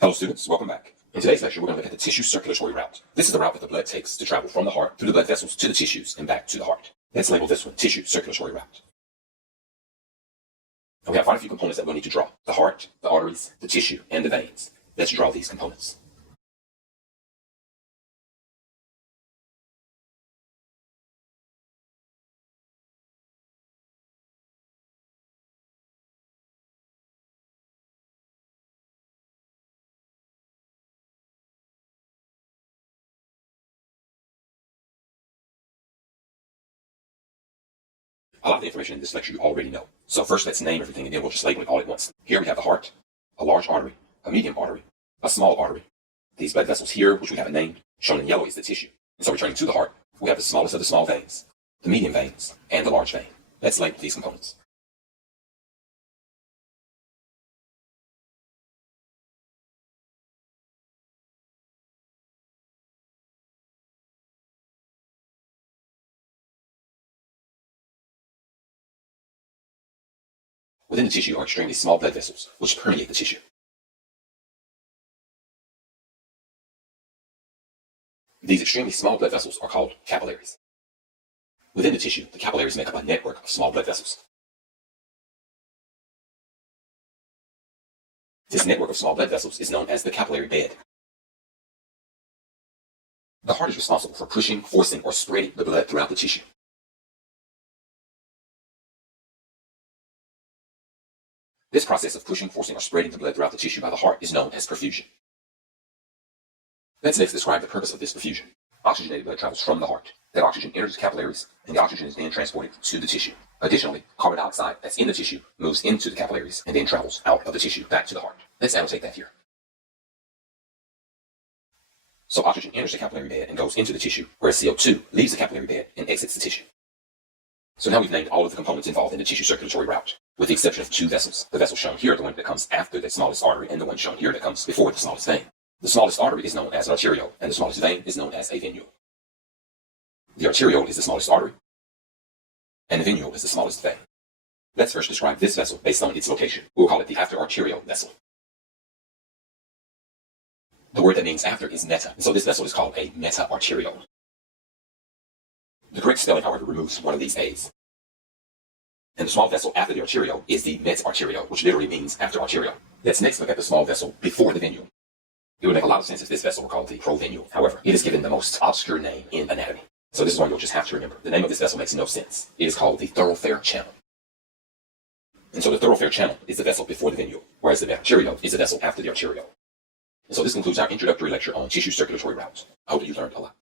Hello students, welcome back. In today's lecture, we're going to look at the tissue circulatory route. This is the route that the blood takes to travel from the heart through the blood vessels to the tissues and back to the heart. Let's label this one tissue circulatory route. And we have quite a few components that we'll need to draw. The heart, the arteries, the tissue, and the veins. Let's draw these components. A lot of the information in this lecture you already know. So first let's name everything and then we'll just label it all at once. Here we have the heart, a large artery, a medium artery, a small artery. These blood vessels here, which we haven't named, shown in yellow is the tissue. And so returning to the heart, we have the smallest of the small veins, the medium veins, and the large vein. Let's label these components. Within the tissue are extremely small blood vessels, which permeate the tissue. These extremely small blood vessels are called capillaries. Within the tissue, the capillaries make up a network of small blood vessels. This network of small blood vessels is known as the capillary bed. The heart is responsible for pushing, forcing, or spreading the blood throughout the tissue. This process of pushing, forcing, or spreading the blood throughout the tissue by the heart is known as perfusion. Let's next describe the purpose of this perfusion. Oxygenated blood travels from the heart. That oxygen enters the capillaries, and the oxygen is then transported to the tissue. Additionally, carbon dioxide that's in the tissue moves into the capillaries and then travels out of the tissue back to the heart. Let's annotate that here. So oxygen enters the capillary bed and goes into the tissue, whereas CO2 leaves the capillary bed and exits the tissue. So now we've named all of the components involved in the tissue circulatory route, with the exception of two vessels. The vessel shown here, the one that comes after the smallest artery, and the one shown here that comes before the smallest vein. The smallest artery is known as an arteriole, and the smallest vein is known as a venule. The arteriole is the smallest artery, and the venule is the smallest vein. Let's first describe this vessel based on its location. We'll call it the after-arteriole vessel. The word that means after is meta, and so this vessel is called a meta-arteriole. The correct spelling, however, removes one of these A's. And the small vessel after the arteriole is the met-arteriole, which literally means after arteriole. Let's next look at the small vessel before the venule. It would make a lot of sense if this vessel were called the provenule. However, it is given the most obscure name in anatomy. So this is one you'll just have to remember. The name of this vessel makes no sense. It is called the thoroughfare channel. And so the thoroughfare channel is the vessel before the venule, whereas the met-arteriole is the vessel after the arteriole. And so this concludes our introductory lecture on tissue circulatory routes. I hope that you learned a lot.